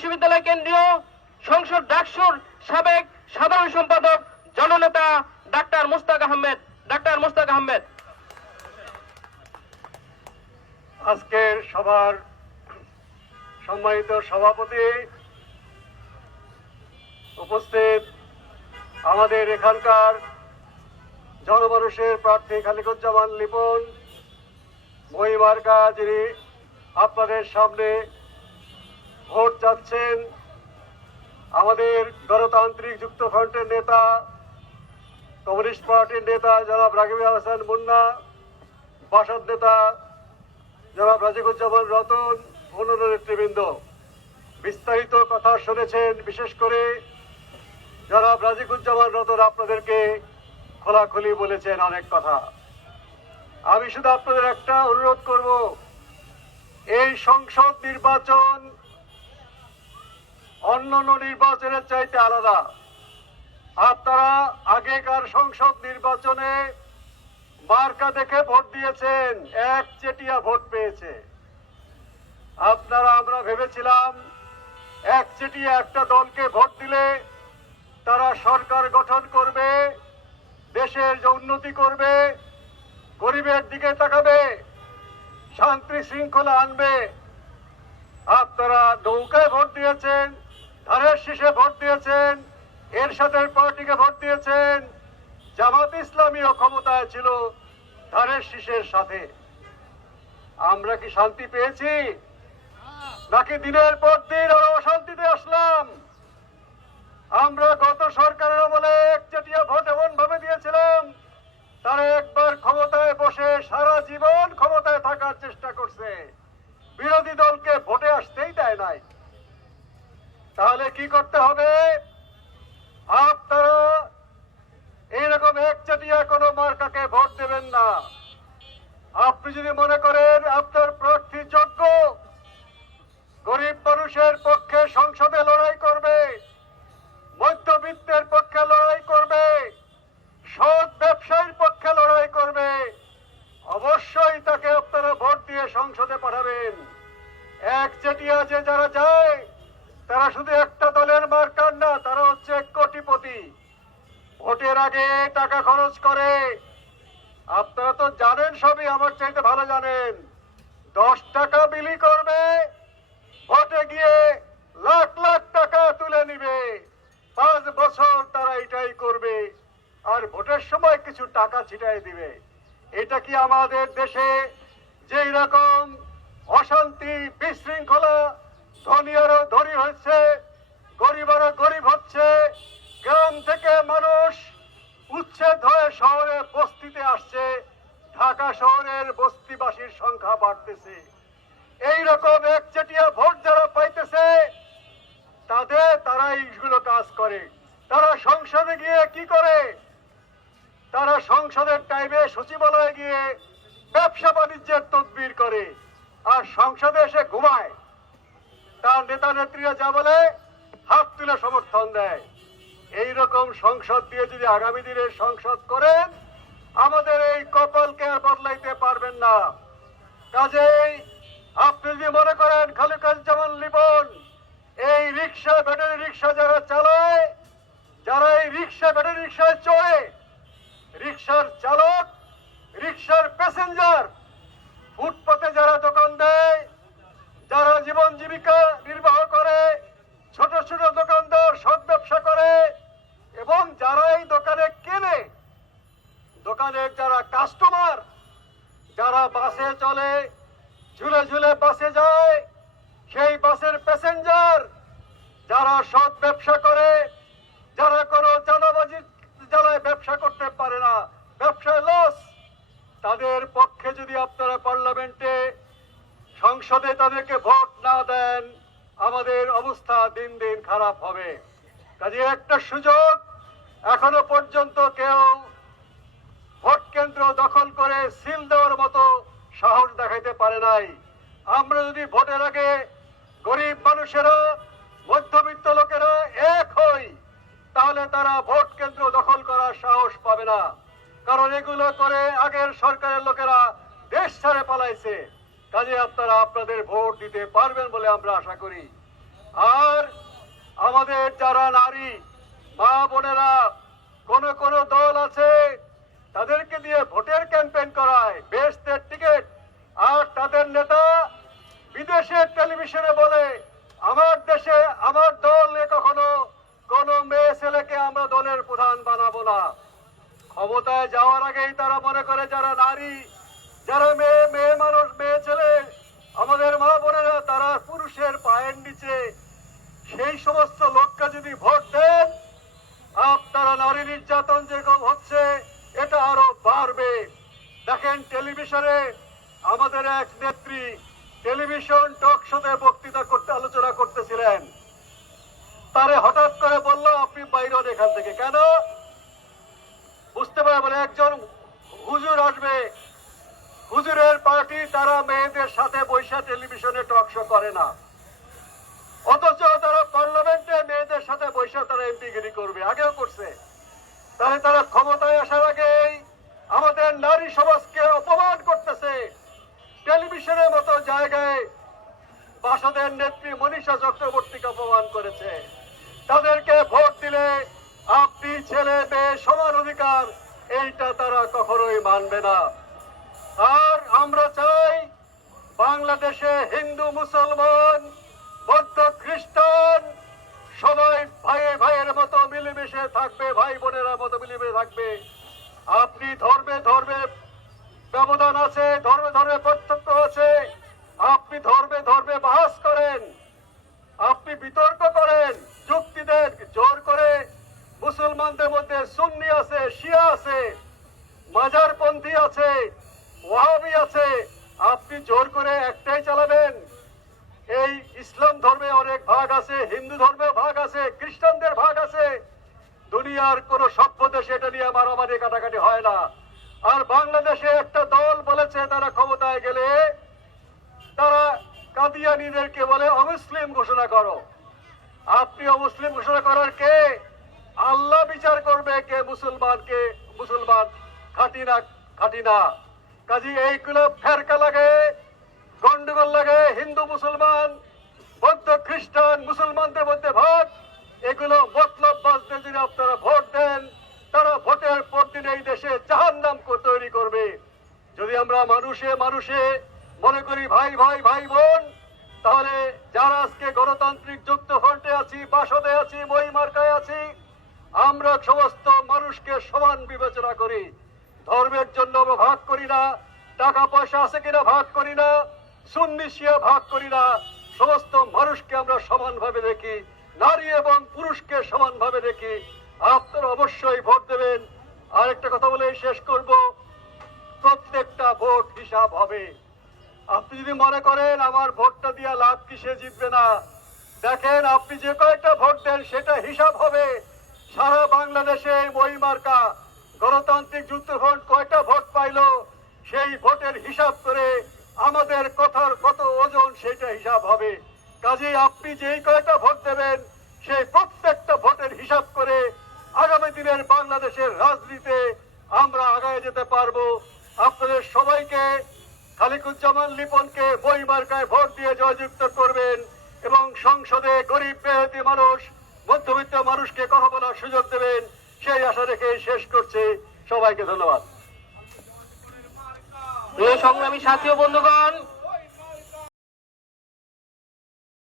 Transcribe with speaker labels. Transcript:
Speaker 1: বিশ্ববিদ্যালয় কেন্দ্রীয় সংসদ ডাকসুর সাবেক সাধারণ সম্পাদক জননেতা ডাক্তার মুস্তাক আহমেদ। ডাক্তার মুস্তাক আহমেদ।
Speaker 2: আজকের সভার সম্মানিত সভাপতি উপস্থিত আমাদের এখানকার জনমানুষের প্রার্থী খালিকুজ্জামান লিপন মহিমার্কা যিনি আপনাদের সামনে ভোট চাচ্ছেন আমাদের গণতান্ত্রিক যুক্ত ফ্রন্টের নেতা, কমিউনিস্ট পার্টির নেতা জনাব রাগিব হাসান মুন্না, বাসদ নেতা জনাব রাজিকুজ্জামান রতন, অন্যান্য নেতৃবৃন্দ। বিস্তারিত কথা শুনেছেন, বিশেষ করে জনাব রাজিকুজ্জামান রতন আপনাদেরকে খোলাখুলি বলেছেন অনেক কথা। আমি শুধু আপনাদের একটা অনুরোধ করব, এই সংসদ নির্বাচন অন্যান্য নির্বাচনের চাইতে আলাদা। আপনারা আগেকার সংসদ নির্বাচনে মার্কা দেখে ভোট দিয়েছেন, এক চেটিয়া ভোট পেয়েছে। আপনারা, আমরা ভেবেছিলাম এক চেটিয়া একটা দলকে ভোট দিলে তারা সরকার গঠন করবে, দেশের যে উন্নতি করবে, গরিবের দিকে তাকাবে, শান্তি শৃঙ্খলা আনবে। আপনারা নৌকায় ভোট দিয়েছেন ধানের শীষে ভোট দিয়েছেন, এরশাদের পার্টিকে ভোট দিয়েছেন, জামাত ইসলামীও ক্ষমতায় ছিল ধানের শীষের সাথে। আমরা কি শান্তি পেয়েছি? নাকি দিনের পর দিন আরও অশান্তিতে আসলাম? আমরা গত সরকারের আমলে একচেটিয়া ভোট এমন ভাবে দিয়েছিলাম তারা একবার ক্ষমতায় বসে সারা জীবন ক্ষমতায় থাকার চেষ্টা করছে। বিরোধী দলকে ভোটে আসতেই দেয় নাই। তাহলে কি করতে হবে? আপনারা এইরকম একচাটিয়া কোনো মার্কাকে ভোট দেবেন না। আপনি যদি মনে করেন আপনার প্রার্থী যোগ্য, গরিব মানুষের আমার চাইতে ভালো জানেন। দশ টাকা বিলি করবে, ভোটে গিয়ে লাখ লাখ টাকা তুলে নিবে। পাঁচ বছর তারা এটাই করবে, আর ভোটের সময় কিছু টাকা ছিটাই দিবে। এটা কি আমাদের দেশে যেই রকম অশান্তি বিশৃঙ্খলা, ধনী আরও ধনী হচ্ছে, গরিব আরও গরিব হচ্ছে, গ্রাম থেকে মানুষ শহরের বস্তিবাসীর সংখ্যা বাড়তেছে। এই রকম একচেটিয়া ভোট যারা পাইতেছে, তাদের তারা এইগুলো কাজ করে। তারা সংসদে গিয়ে কি করে? তারা সংসদের টাইমে সচিবালয়ে গিয়ে ব্যবসা বাণিজ্যের তদবির করে আর সংসদে এসে ঘুমায়। তার নেতা নেত্রীরা যা বলে, হাত তুলে সমর্থন দেয়। এই রকম সংসদ দিয়ে যদি আগামী দিনের সংসদ করেন আমাদের এই কপালকে আর বদলাইতে পারবেন না। কাজেই আপনি যদি মনে করেন খালিকাজ্জামান লিবন এই রিক্সা ব্যাটারি রিক্সা যারা চালায়, যারা এই রিক্সা ব্যাটারি রিক্সায় চড়ে, রিক্সার চালক, রিক্সার প্যাসেঞ্জার, ফুটপাতে যারা দোকান দেয় যারা জীবন জীবিকা নির্বাহ করে ছোট ছোট দোকানদার সৎ ব্যবসা করে এবং যারা এই দোকানে কেনে দোকানের যারা কাস্টমার যারা বাসে চলে ঝুলে ঝুলে বাসে যায় সেই বাসের প্যাসেঞ্জার যারা সৎ ব্যবসা করে যারা কোনো চাঁদাবাজির জ্বালায় ব্যবসা করতে পারে না ব্যবসায় লস তাদের পক্ষে যদি আপনারা পার্লামেন্টে সংসদে তাদেরকে ভোট না দেন, আমাদের অবস্থা দিন দিন খারাপ হবে। কাজে একটা সুযোগ, এখনও পর্যন্ত কেউ ভোট কেন্দ্র দখল করে সিল দেওয়ার মতো সাহস দেখাইতে পারে নাই। আমরা যদি ভোটের আগে গরিব মানুষেরা মধ্যবিত্ত লোকেরা এক হই, তাহলে তারা ভোট কেন্দ্র দখল করার সাহস পাবে না। কারণ এগুলো করে আগের সরকারের লোকেরা দেশ ছাড়ে পালাইছে। কাজে আপনারা আপনাদের ভোট দিতে পারবেন বলে আমরা আশা করি। আর আমাদের যারা নারী, মা বোনেরা, কোন কোন দল আছে, তাদেরকে দিয়ে ভোটের ক্যাম্পেইন করায়, বেস্টের টিকিট। আর তাদের নেতা বিদেশের টেলিভিশনে বলে, আমার দেশে, আমার দলে কখনো কোন মেয়ে ছেলেকে আমরা দলের প্রধান বানাবো না। ক্ষমতায় যাওয়ার আগেই তারা মনে করে, যারা নারী, যারা মেয়ে মেয়ে মানুষ, মেয়ে ছেলে আমাদের মা বোনেরা, তারা পুরুষের পায়ের নিচে সেই সমস্ত লোককে যদি ভোট দেন, আপনারা নারী নির্যাতন যেরকম হচ্ছে, এটা আরও বাড়বে। দেখেন টেলিভিশনে আমাদের এক নেত্রী টেলিভিশন টক শোতে বক্তৃতা করতে, আলোচনা করতেছিলেন। তারে হঠাৎ করে বলল, আপনি বাইরে এখান থেকে। কেন? বুঝতে পারে মানে একজন হুজুর আসবে হুজুরের পার্টি তারা মেয়েদের সাথে বৈশা টেলিভিশনে টক শো করে না। অথচ তারা পার্লামেন্টে মেয়েদের সাথে বৈশা তারা এমপিগিরি করবে, আগেও করছে। তাহলে তারা ক্ষমতায় আসার আগেই আমাদের নারী সমাজকে অপমান করতেছে। টেলিভিশনের মতো জায়গায় বাসদের নেত্রী মনীষা চক্রবর্তীকে অপমান করেছে। তাদেরকে ভোট দিলে আপনি ছেলে, মেয়ে সমান অধিকার, এইটা তারা কখনোই মানবে না। আর আমরা চাই বাংলাদেশে হিন্দু, মুসলমান, বৌদ্ধ, খ্রিস্টান সবাই ভাইয়ে ভাইয়ের মতো মিলেমিশে থাকবে, ভাই বোনেরা মতো মিলেমিশে থাকবে। আপনি ধর্মে ধর্মে ব্যবধান আছে, ধর্মে ধর্মে পার্থক্য আছে। আপনি ধর্মে ধর্মে বাস করেন, আপনি বিতর্ক করেন, যুক্তি দেন, জোর করে। মুসলমানদের মধ্যে সুন্নি আছে, শিয়া আছে, মাজারপন্থী আছে ওয়াহাবি আছে, আপনি জোর করে একটাই চালাবেন। এই ইসলাম ধর্মে অনেক ভাগ আছে, হিন্দু ধর্মে ভাগ আছে, খ্রিস্টানদের ভাগ আছে। দুনিয়ার কোন সভ্য দেশে এটা নিয়ে মারামারি কাটাকাটি হয় না। আর বাংলাদেশে একটা দল বলেছে, তারা ক্ষমতায় গেলে তারা কাদিয়ানিদেরকে বলে অমুসলিম ঘোষণা করো। আপনি অমুসলিম ঘোষণা করার কে? আল্লাহ বিচার করবে কে মুসলমানকে, মুসলমান খাটি না খাটি না। কাজী এইগুলো ফেরকা লাগে, গন্ডগোল লাগে, হিন্দু, মুসলমান, বৌদ্ধ, খ্রিস্টান, মুসলমানদের মধ্যে ভাগ এগুলো মতলব বাজতে যদি আপনারা ভোট দেন, তারা ভোটের পর দিন এই দেশে জাহান নাম তৈরি করবে। যদি আমরা মানুষে মানুষে মনে করি ভাই ভাই ভাই, বোন, তাহলে যারা আজকে গণতান্ত্রিক যুক্ত ফ্রন্টে আছি, বাসদে আছি মই মার্কায় আছি, আমরা সমস্ত মানুষকে সমান বিবেচনা করি। ধর্মের জন্য ভাগ করি না, টাকা পয়সা আছে কিনা ভাগ করি না, সুন্নি শিয়া ভাগ করি না, সমস্ত মানুষকে আমরা সমানভাবে দেখি, নারী এবং পুরুষকে সমানভাবে দেখি। আপনারা অবশ্যই ভোট দেবেন। আরেকটা কথা বলে শেষ করব, প্রত্যেকটা ভোট হিসাব হবে। আপনি যদি মনে করেন আমার ভোটটা দিয়া লাভ কিসে জিতবে না, দেখেন আপনি যে কয়েকটা ভোট দেন সেটা হিসাব হবে। সারা বাংলাদেশে মার্কা গণতান্ত্রিক যুদ্ধফ্রন্ট কয়টা ভোট পাইলো, সেই ভোটের হিসাব করে আমাদের কথার কত ওজন সেটা হিসাব হবে। কাজে আপনি যেই কয়টা ভোট দেবেন, সেই প্রত্যেকটা ভোটের হিসাব করে আগামী দিনের বাংলাদেশের রাজনীতিতে আমরা আগায় যেতে পারব। আপনাদের সবাইকে খালিকুজ্জামান লিপনকে বই মার্কায় ভোট দিয়ে জয়যুক্ত করবেন এবং সংসদে গরিব মেহতি মানুষ, মধ্যবিত্ত মানুষকে কথা বলার সুযোগ দেবেন। সেই আশা রেখে শেষ করছি। সবাইকে ধন্যবাদ।
Speaker 1: সংগ্রামী সাথী বন্ধুগণ